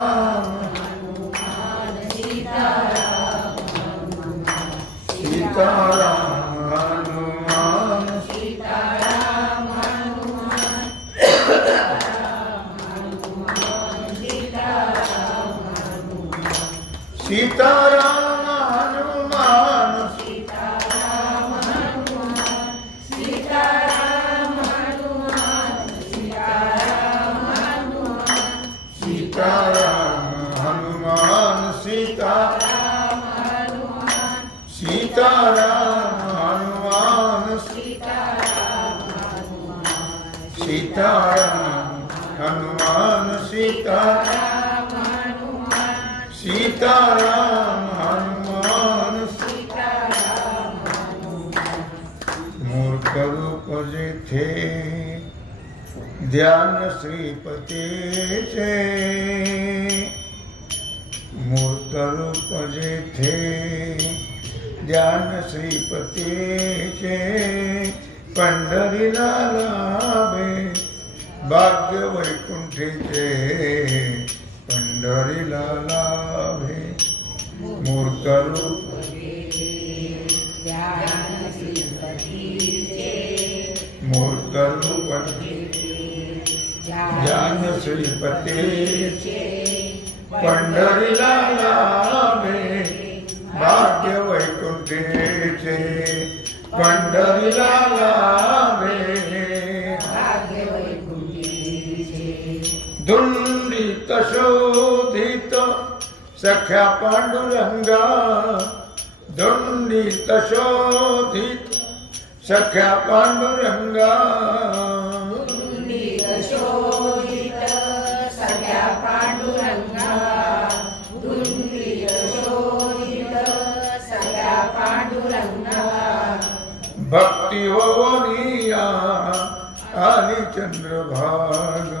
Sita Sita Sita Hanuman Sita Sitaram Hanuman મૂર્ખ રૂપજે છે ધ્યાન શ્રીપતિ છે મૂર્ખ રૂપજે છે ધ્યાન શ્રીપતિ છે પંડરી લાલા भाग्य वैकुंठीचे पंडरी लाभे मूर्ख रूप मूर्ख रूप ज्ञान श्रीपति पंडरी लाभे भाग्य वैकुंठे पंडरी लाला दुण्डितशोधित सख्या पांडुरंगा धुंडित शोधित सख्या पांडुरंगा भक्ति हो निया आनी चंद्र भागा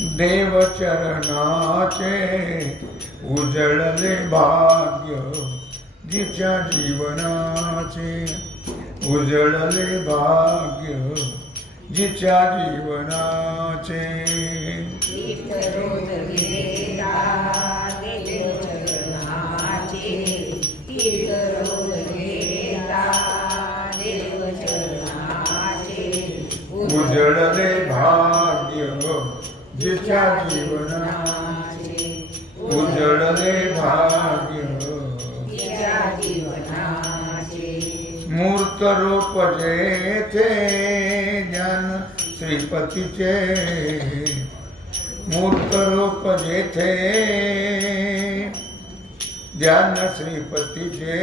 देव चरणाचे उजळले भाग्य जिच्या जीवनाचे उजळले भाग्य जिच्या जीवनाचे उजळले ઊંચા જીવના ઉજળે ભાગ્ય મૂર્ત રૂપ જે છે જન શ્રીપતિ છે મૂર્ત રૂપ જે છે ધ્યાન શ્રીપતિ છે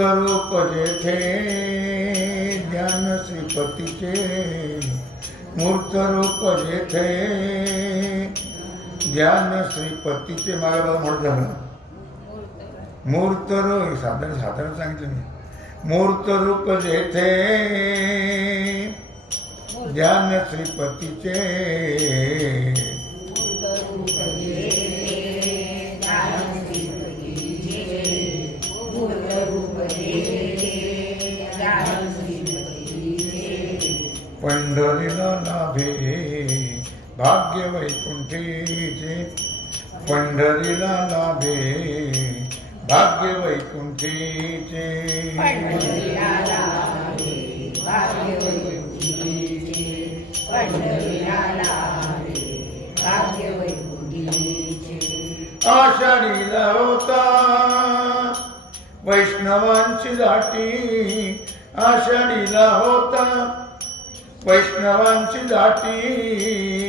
स्वरूप जेथे ज्ञान श्रीपतीचे मूर्त रूप जेथे ज्ञान श्रीपतीचे मला बाबा म्हणत झालं मूर्त रूप साधारण साधारण सांगितलं मी मूर्त रूप जेथे ज्ञान श्रीपतीचे भाग्य वैकुंठीचे पंढरीला लाभे भाग्य वैकुंठीचे आषाढीला होता वैष्णवांची जाती आषाढीला होता वैष्णवांची जाती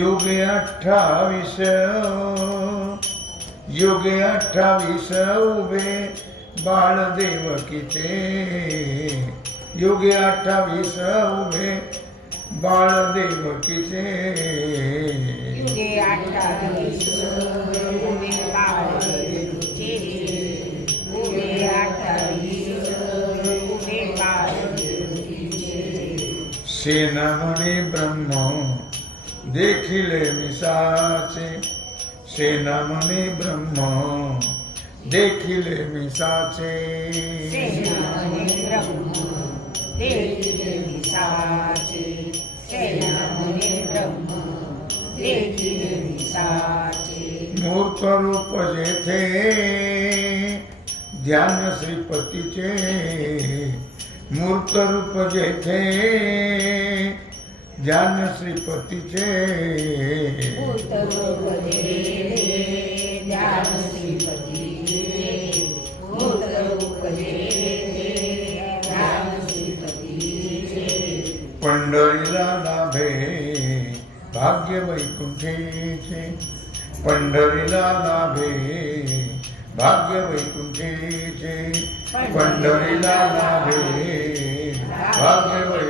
युग अठावीस युग अट्ठावीस उभे बाळ किते युग अठावीस उबे बाळ देवकीचे युगे सेना म्हणे ब्रह्म देखिले मिसाचे से ब्रह्म ब्रह्म देखिले मिसाचे मूर्त रूप जे थे ध्यान श्रीपति चे मूर्त रूप जे थे ज्ञान श्रीपतीचे पंडरीला लाभे भाग्य वैकुंठेचे पंडरीला लाभे भाग्य वैकुंठेचे पंडरीला लाभे भाग्य वै